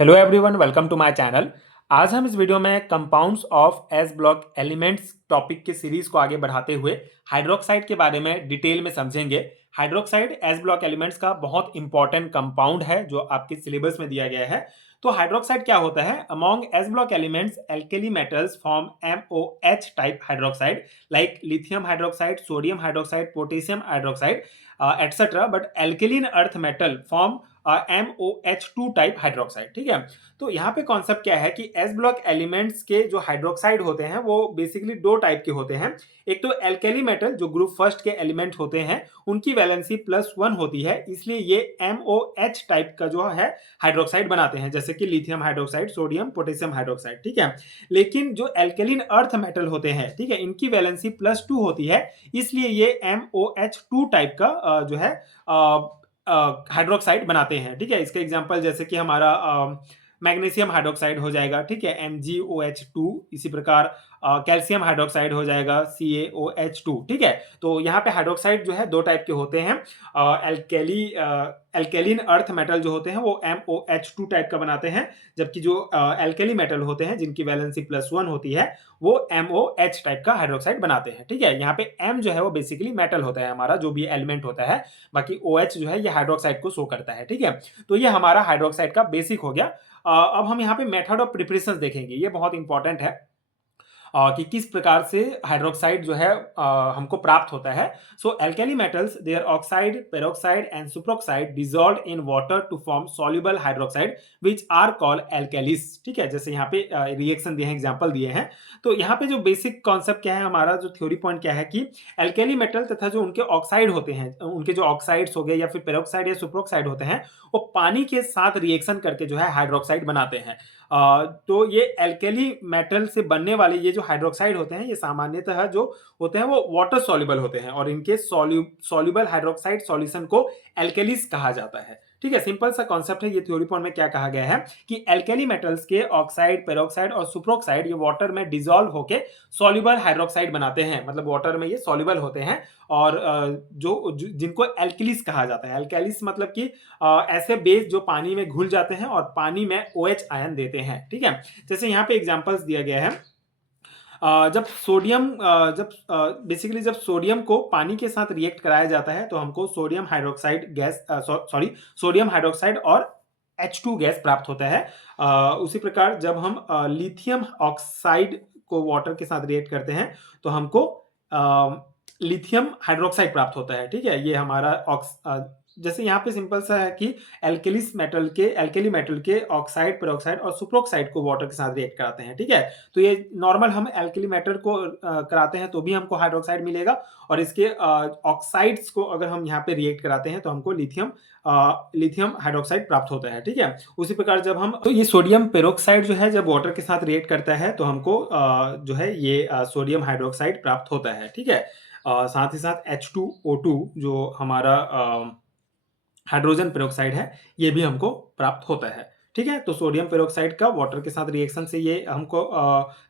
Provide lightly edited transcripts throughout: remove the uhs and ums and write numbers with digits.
Hello everyone, welcome to my channel. आज हम इस वीडियो में compounds of s block elements topic के सीरीज को आगे बढ़ाते हुए हाइड्रोक्साइड के बारे में डिटेल में समझेंगे। हाइड्रोक्साइड एस ब्लॉक एलिमेंट्स का बहुत इंपॉर्टेंट कंपाउंड है जो आपके सिलेबस में दिया गया है। तो हाइड्रोक्साइड क्या होता है? Among s block elements alkali metals form MOH type hydroxide like lithium hydroxide, sodium hydroxide, potassium hydroxide etcetera, but alkaline earth metal form MOH2 type hydroxide. ठीक है, तो यहाँ पे कॉन्सेप्ट क्या है कि एस ब्लॉक एलिमेंट्स के जो हाइड्रोक्साइड होते हैं वो बेसिकली दो टाइप के होते हैं। एक तो एल्केली मेटल जो ग्रुप फर्स्ट के एलिमेंट होते हैं, उनकी वैलेंसी +1 होती है, इसलिए ये MOH टाइप का जो है हाइड्रोक्साइड बनाते हैं, जैसे कि lithium hydroxide, sodium, potassium hydroxide. ठीक है, लेकिन जो एल्केलिन अर्थ मेटल होते हैं, ठीक है, इनकी वैलेंसी +2 होती है, इसलिए ये MOH2 टाइप का जो है हाइड्रोक्साइड बनाते हैं। ठीक है, इसके एग्जांपल जैसे कि हमारा मैग्नीशियम हाइड्रोक्साइड हो जाएगा, ठीक है, MgOH2। इसी प्रकार कैल्शियम हाइड्रोक्साइड हो जाएगा, CaOH2। ठीक है, तो यहाँ पे हाइड्रोक्साइड जो है दो टाइप के होते हैं। एल्केलिन अर्थ मेटल जो होते हैं वो MOH2 टाइप का बनाते हैं, जबकि जो एल्केली मेटल होते हैं जिनकी वैलेंसी +1 होती है वो MOH टाइप का हाइड्रोक्साइड बनाते हैं। ठीक है, यहाँ पे M जो है वो बेसिकली मेटल होता है, हमारा जो भी एलिमेंट होता है, बाकी OH जो है ये हाइड्रोक्साइड को शो करता है। ठीक है, तो ये हमारा हाइड्रोक्साइड का बेसिक हो गया। अब हम यहाँ पे मेथड ऑफ प्रिपरेशन देखेंगे, ये बहुत इंपॉर्टेंट है कि किस प्रकार से हाइड्रोक्साइड जो है हमको प्राप्त होता है। So alkali metals their oxide, peroxide and superoxide dissolve in water to form soluble hydroxide which are called alkalis. ठीक है, जैसे यहाँ पे रिएक्शन दिए हैं, एग्जांपल दिए हैं। तो यहाँ पे जो बेसिक कॉन्सेप्ट क्या है, हमारा जो थ्योरी पॉइंट क्या है कि एल्केली मेटल तथा जो उनके ऑक्साइड होते हैं, उनके जो ऑक्साइड्स हो गए या फिर पेरोक्साइड या सुपरऑक्साइड होते हैं, वो पानी के साथ रिएक्शन करके जो है हाइड्रोक्साइड बनाते हैं। तो ये एल्केली मेटल से बनने वाले ये जो हाइड्रोक्साइड होते हैं, ये सामान्यतः जो होते हैं वो वाटर सॉल्युबल होते हैं, और इनके सॉल्युबल हाइड्रोक्साइड सॉल्यूशन को एल्केलीज कहा जाता है। ठीक है, सिंपल सा कॉन्सेप्ट है। ये थ्योरी पॉइंट में क्या कहा गया है कि एल्केली मेटल्स के ऑक्साइड, पेरोक्साइड और सुपरऑक्साइड ये वाटर में डिसॉल्व होके सॉल्युबल हाइड्रोक्साइड बनाते हैं, मतलब वाटर में ये सॉल्युबल होते हैं, और जिनको एल्केलीज कहा जाता है। एल्केलीज मतलब कि ऐसे बेस जो पानी में घुल जाते हैं और पानी में OH आयन देते हैं। ठीक है, जैसे यहाँ पे एग्जांपल्स दिया गया है। जब सोडियम बेसिकली जब सोडियम को पानी के साथ रिएक्ट कराया जाता है तो हमको sodium hydroxide gas sodium hydroxide और H2 गैस प्राप्त होता है। उसी प्रकार जब हम लिथियम ऑक्साइड को वाटर के साथ रिएक्ट करते हैं तो हमको लिथियम हाइड्रोक्साइड प्राप्त होता है। ठीक है, ये हमारा जैसे यहाँ पे सिंपल सा है कि एल्केली मेटल के ऑक्साइड, पेरोक्साइड और सुपरऑक्साइड को वाटर के साथ रिएक्ट कराते हैं। ठीक है, तो ये नॉर्मल हम एल्केली मेटल को कराते हैं तो भी हमको हाइड्रोक्साइड मिलेगा, और इसके ऑक्साइड्स को अगर हम यहाँ पे रिएक्ट कराते हैं तो हमको लिथियम हाइड्रोक्साइड प्राप्त होता है। ठीक है, उसी प्रकार जब हम तो ये सोडियम पेरोक्साइड जो है जब वाटर के साथ रिएक्ट करता है तो हमको जो है ये सोडियम हाइड्रोक्साइड प्राप्त होता है। ठीक है, साथ ही साथ H2O2 जो हमारा हाइड्रोजन पेरोक्साइड है, ये भी हमको प्राप्त होता है। ठीक है, तो सोडियम पेरोक्साइड का वाटर के साथ रिएक्शन से ये हमको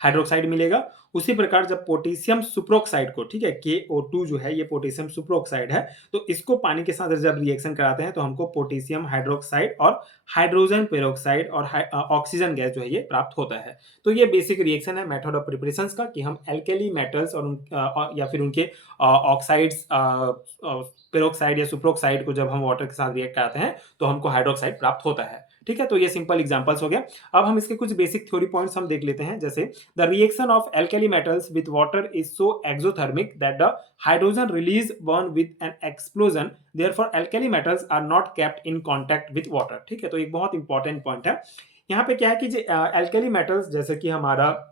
हाइड्रोक्साइड मिलेगा। उसी प्रकार जब पोटेशियम सुपरऑक्साइड को, ठीक है, KO2 जो है ये पोटेशियम सुपरऑक्साइड है, तो इसको पानी के साथ जब रिएक्शन कराते हैं तो हमको पोटेशियम हाइड्रोक्साइड और हाइड्रोजन पेरोक्साइड और ऑक्सीजन गैस जो है ये प्राप्त होता है। तो ये बेसिक रिएक्शन है मेथड ऑफ प्रिपरेशन का, कि हम एल्केली मेटल्स और या फिर उनके ऑक्साइड्स, पेरोक्साइड या सुपरऑक्साइड को जब हम वाटर के साथ रिएक्ट कराते हैं तो हमको हाइड्रोक्साइड प्राप्त होता है। ठीक है, तो ये सिंपल एग्जांपल्स हो गया। अब हम इसके कुछ बेसिक थ्योरी पॉइंट्स हम देख लेते हैं। जैसे the reaction of alkali metals with water is so exothermic that the hydrogen release burn with an explosion, therefore alkali metals are not kept in contact with water. ठीक है, तो एक बहुत इंपॉर्टेंट पॉइंट है। यहाँ पे क्या है कि एल्केली मेटल्स जैसे कि हमारा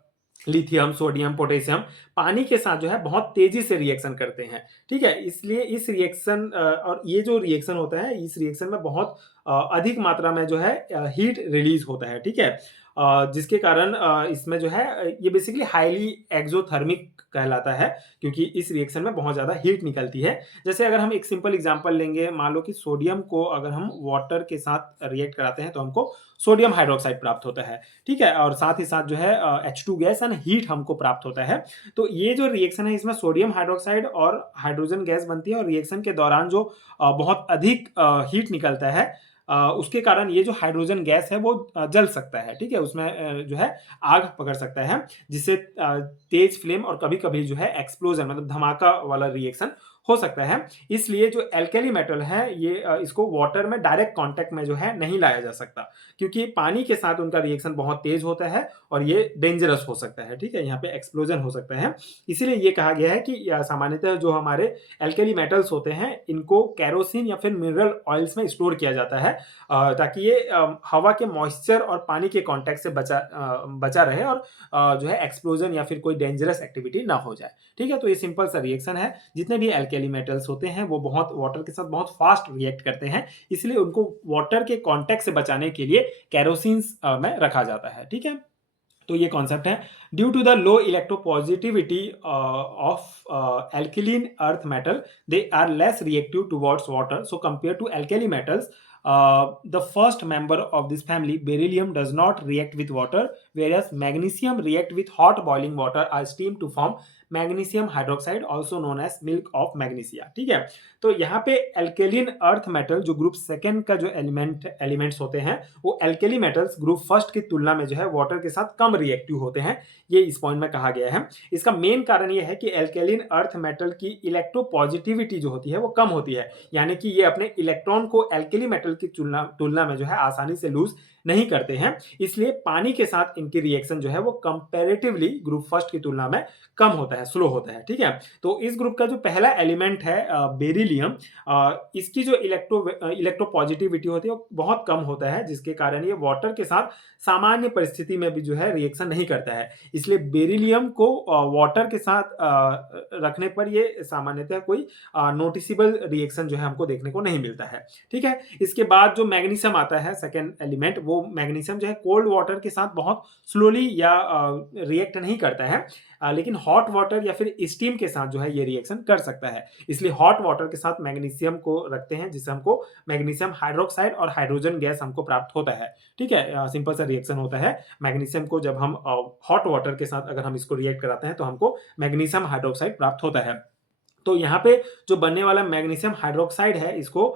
लिथियम, सोडियम, पोटेशियम पानी के साथ जो है बहुत तेजी से रिएक्शन करते हैं। ठीक है, इसलिए इस रिएक्शन और ये जो रिएक्शन होता है, इस रिएक्शन में बहुत अधिक मात्रा में जो है हीट रिलीज होता है। ठीक है, जिसके कारण इसमें जो है ये बेसिकली हाईली एक्सोथर्मिक कहलाता है, क्योंकि इस रिएक्शन में बहुत ज़्यादा हीट निकलती है। जैसे अगर हम एक सिंपल एग्जांपल लेंगे, मान लो कि सोडियम को अगर हम वाटर के साथ रिएक्ट कराते हैं तो हमको सोडियम हाइड्रोक्साइड प्राप्त होता है। ठीक है, और साथ ही साथ जो है H2 गैस एंड हीट हमको प्राप्त होता है। तो ये जो रिएक्शन है इसमें सोडियम हाइड्रोक्साइड और हाइड्रोजन गैस बनती है, और रिएक्शन के दौरान जो बहुत अधिक हीट निकलता है, उसके कारण ये जो हाइड्रोजन गैस है वो जल सकता है, ठीक है, उसमें जो है आग पकड़ सकता है, जिससे तेज फ्लेम और कभी कभी जो है एक्सप्लोजन मतलब धमाका वाला रिएक्शन हो सकता है। इसलिए जो एल्कली मेटल है ये इसको वाटर में डायरेक्ट कांटेक्ट में जो है नहीं लाया जा सकता, क्योंकि पानी के साथ उनका रिएक्शन बहुत तेज होता है और ये डेंजरस हो सकता है, ठीक है, यहाँ पे एक्सप्लोजन हो सकता है। इसीलिए ये कहा गया है कि सामान्यतः जो हमारे एल्कली मेटल्स होते हैं इनको कैरोसिन या फिर मिनरल ऑयल्स में स्टोर किया जाता है, ताकि ये हवा के मॉइस्चर और पानी के कांटेक्ट से बचा रहे और जो है एक्सप्लोजन या फिर कोई डेंजरस एक्टिविटी ना हो जाए, ठीक है। तो ये सिंपल सा रिएक्शन है। जितने भी एल्कली मेटल्स होते हैं वो बहुत वाटर के साथ बहुत फास्ट रिएक्ट करते हैं, इसलिए उनको वाटर के कांटेक्ट से बचाने के लिए कैरोसिन में रखा जाता है, ठीक है। तो ये कॉन्सेप्ट है। Due to the low electropositivity of alkaline earth metal, they are less reactive towards water, so compare to alkali metals, the first member of this family, beryllium, does not react with water, whereas magnesium react with hot boiling water or steam to form magnesium hydroxide, also known as milk of magnesia, ठीक है। तो यहाँ पे alkaline earth metal जो group second का जो elements होते हैं वो एल्केली मेटल्स ग्रुप फर्स्ट की तुलना में जो है वाटर के साथ कम रिएक्टिव होते हैं, ये इस पॉइंट में कहा गया है। इसका मेन कारण ये है कि एल्केलिन अर्थ मेटल की इलेक्ट्रोपॉजिटिविटी जो होती है वो कम होती है, यानी कि ये अपने इलेक्ट्रॉन को एल्केली मेटल की तुलना में जो है आसानी से लूज नहीं करते हैं, इसलिए पानी के साथ इनकी रिएक्शन जो है वो कंपैरेटिवली ग्रुप फर्स्ट की तुलना में कम होता है, स्लो होता है, ठीक है। तो इस ग्रुप का जो पहला एलिमेंट है बेरिलियम, इसकी जो इलेक्ट्रोपॉजिटिविटी होती है वो बहुत कम होता है, जिसके कारण ये वाटर के साथ सामान्य परिस्थिति में भी जो है रिएक्शन नहीं करता है, इसलिए बेरिलियम को वाटर के साथ रखने पर ये सामान्यतः कोई नोटिसेबल रिएक्शन जो है हमको देखने को नहीं मिलता है, ठीक है। इसके बाद जो मैग्नीशियम आता है सेकेंड एलिमेंट, वो मैग्नीशियम जो है कोल्ड वाटर के साथ बहुत स्लोली या रिएक्ट नहीं करता है, लेकिन हॉट वाटर या फिर स्टीम के साथ जो है ये रिएक्शन कर सकता है, इसलिए हॉट वाटर के साथ मैग्नीशियम को रखते हैं, जिससे हमको मैग्नीशियम हाइड्रोक्साइड और हाइड्रोजन गैस हमको प्राप्त होता है, ठीक है। सिंपल सा रिएक्शन होता है। मैग्नीशियम को जब हम हॉट वाटर के साथ अगर हम इसको रिएक्ट कराते हैं तो हमको मैग्नीशियम हाइड्रोक्साइड प्राप्त होता है। तो यहाँ पे जो बनने वाला मैग्नीशियम हाइड्रोक्साइड है इसको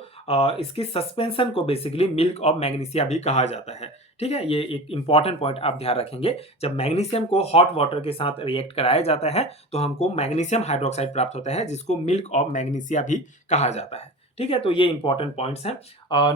इसकी सस्पेंशन को बेसिकली मिल्क ऑफ मैग्नीशिया भी कहा जाता है, ठीक है। ये एक इंपॉर्टेंट पॉइंट आप ध्यान रखेंगे, जब मैग्नीशियम को हॉट वाटर के साथ रिएक्ट कराया जाता है तो हमको मैग्नीशियम हाइड्रोक्साइड प्राप्त होता है, जिसको मिल्क ऑफ मैग्नीशिया भी कहा जाता है, ठीक है। तो ये इंपॉर्टेंट पॉइंट्स हैं।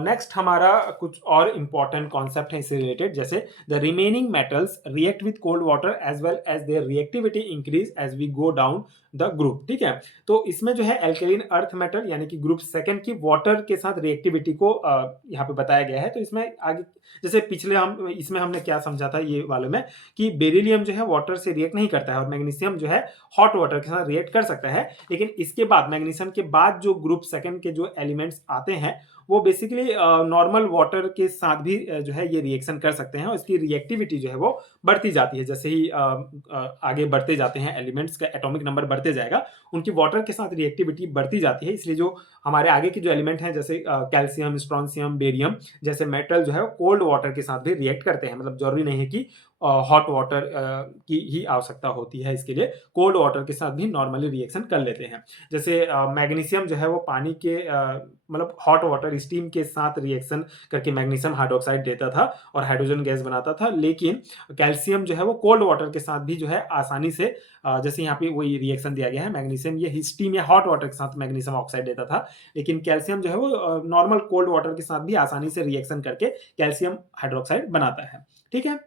नेक्स्ट हमारा कुछ और इंपॉर्टेंट कॉन्सेप्ट है इससे रिलेटेड, जैसे the remaining metals react with cold water as well as their reactivity increase as we go down the group, ठीक है। तो इसमें जो है एल्केलिन अर्थ मेटल यानी कि ग्रुप सेकेंड की वाटर के साथ रिएक्टिविटी को यहाँ पे बताया गया है। तो इसमें आगे जैसे पिछले इसमें हमने क्या समझा था ये वाले में कि बेरिलियम जो है वाटर से रिएक्ट नहीं करता है और मैग्नीशियम जो है हॉट वाटर के साथ रिएक्ट कर सकता है, लेकिन इसके बाद मैग्नीशियम के बाद जो ग्रुप सेकेंड के जो एलिमेंट्स आते हैं वो बेसिकली नॉर्मल वाटर के साथ भी जो है ये रिएक्शन कर सकते हैं और इसकी रिएक्टिविटी जो है वो बढ़ती जाती है। जैसे ही आगे बढ़ते जाते हैं एलिमेंट्स का एटॉमिक नंबर बढ़ते जाएगा, उनकी वाटर के साथ रिएक्टिविटी बढ़ती जाती है, इसलिए जो हमारे आगे के जो एलिमेंट हैं जैसे कैल्शियम, स्ट्रोंशियम, बेरियम जैसे मेटल जो है वो कोल्ड वाटर के साथ भी रिएक्ट करते हैं। मतलब जरूरी नहीं है कि हॉट वाटर की ही आवश्यकता होती है, इसके लिए कोल्ड वाटर के साथ भी नॉर्मली रिएक्शन कर लेते हैं। जैसे मैग्नीशियम जो है वो पानी के मतलब हॉट वाटर स्टीम के साथ रिएक्शन करके मैग्नीशियम हाइड्रोक्साइड देता था और हाइड्रोजन गैस बनाता था, लेकिन कैल्शियम जो है वो कोल्ड वाटर के साथ भी जो है आसानी से जैसे यहाँ पे वही रिएक्शन दिया गया है, मैग्नीशियम ये स्टीम या हॉट वाटर के साथ मैग्नीशियम ऑक्साइड देता था, लेकिन कैल्शियम जो है वो नॉर्मल कोल्ड वाटर के साथ भी आसानी से रिएक्शन करके कैल्शियम हाइड्रोक्साइड बनाता है, ठीक है।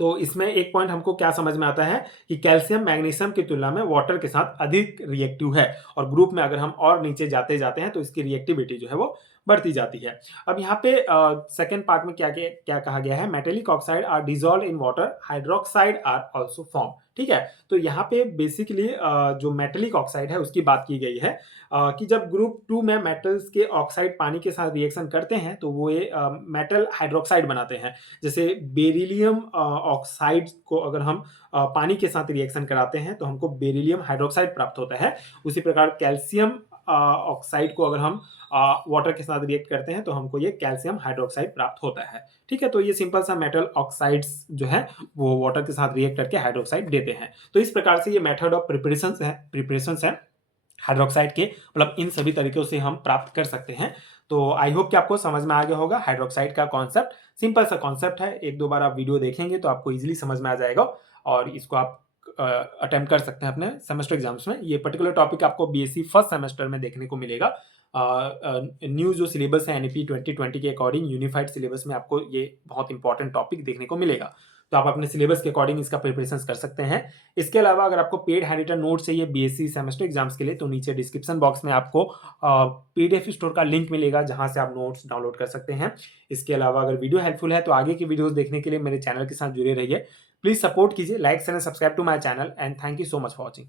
तो इसमें एक पॉइंट हमको क्या समझ में आता है कि कैल्शियम मैग्नीशियम की तुलना में वाटर के साथ अधिक रिएक्टिव है, और ग्रुप में अगर हम और नीचे जाते जाते हैं तो इसकी रिएक्टिविटी जो है वो बढ़ती जाती है। अब यहाँ पे सेकेंड पार्ट में क्या कहा गया है, metallic oxide are dissolve in water, hydroxide are also form, ठीक है। तो यहाँ पे बेसिकली जो मेटेलिक ऑक्साइड है उसकी बात की गई है कि जब ग्रुप 2 में मेटल्स के ऑक्साइड पानी के साथ रिएक्शन करते हैं तो वो ये मेटल हाइड्रोक्साइड बनाते हैं। जैसे बेरिलियम ऑक्साइड को अगर हम पानी के साथ रिएक्शन कराते हैं तो हमको बेरिलियम हाइड्रोक्साइड प्राप्त होता है। उसी प्रकार कैल्शियम ऑक्साइड को अगर हम वाटर के साथ रिएक्ट करते हैं तो हमको ये कैल्शियम हाइड्रोक्साइड प्राप्त होता है, ठीक है। तो ये सिंपल सा मेटल ऑक्साइड्स जो है वो वाटर के साथ रिएक्ट करके हाइड्रोक्साइड देते हैं। तो इस प्रकार से ये मेथड ऑफ प्रिपरेशन है हाइड्रोक्साइड के, मतलब इन सभी तरीकों से हम प्राप्त कर सकते हैं। तो आई होप कि आपको समझ में आ गया होगा हाइड्रोक्साइड का कॉन्सेप्ट। सिंपल सा कॉन्सेप्ट है, एक दो बार आप वीडियो देखेंगे तो आपको ईजिली समझ में आ जाएगा और इसको आप अटेम्प्ट कर सकते हैं अपने सेमेस्टर एग्जाम्स में। ये पर्टिकुलर टॉपिक आपको बीएससी फर्स्ट सेमेस्टर में देखने को मिलेगा। न्यू जो सिलेबस है एनईपी 2020 के अकॉर्डिंग यूनिफाइड सिलेबस में आपको ये बहुत इंपॉर्टेंट टॉपिक देखने को मिलेगा। तो आप अपने सिलेबस के अकॉर्डिंग इसका प्रिपरेशन कर सकते हैं। इसके अलावा अगर आपको पेड हैंड रिटन नोट चाहिए बीएससी सेमेस्टर एग्जाम्स के लिए तो नीचे डिस्क्रिप्शन बॉक्स में आपको पीडीएफ स्टोर का लिंक मिलेगा जहां से आप नोट्स डाउनलोड कर सकते हैं। इसके अलावा अगर वीडियो हेल्पफुल है तो आगे की वीडियोस देखने के लिए मेरे चैनल के साथ जुड़े रहिए। प्लीज सपोर्ट कीजिए, like and subscribe to my channel and thank you so much for watching.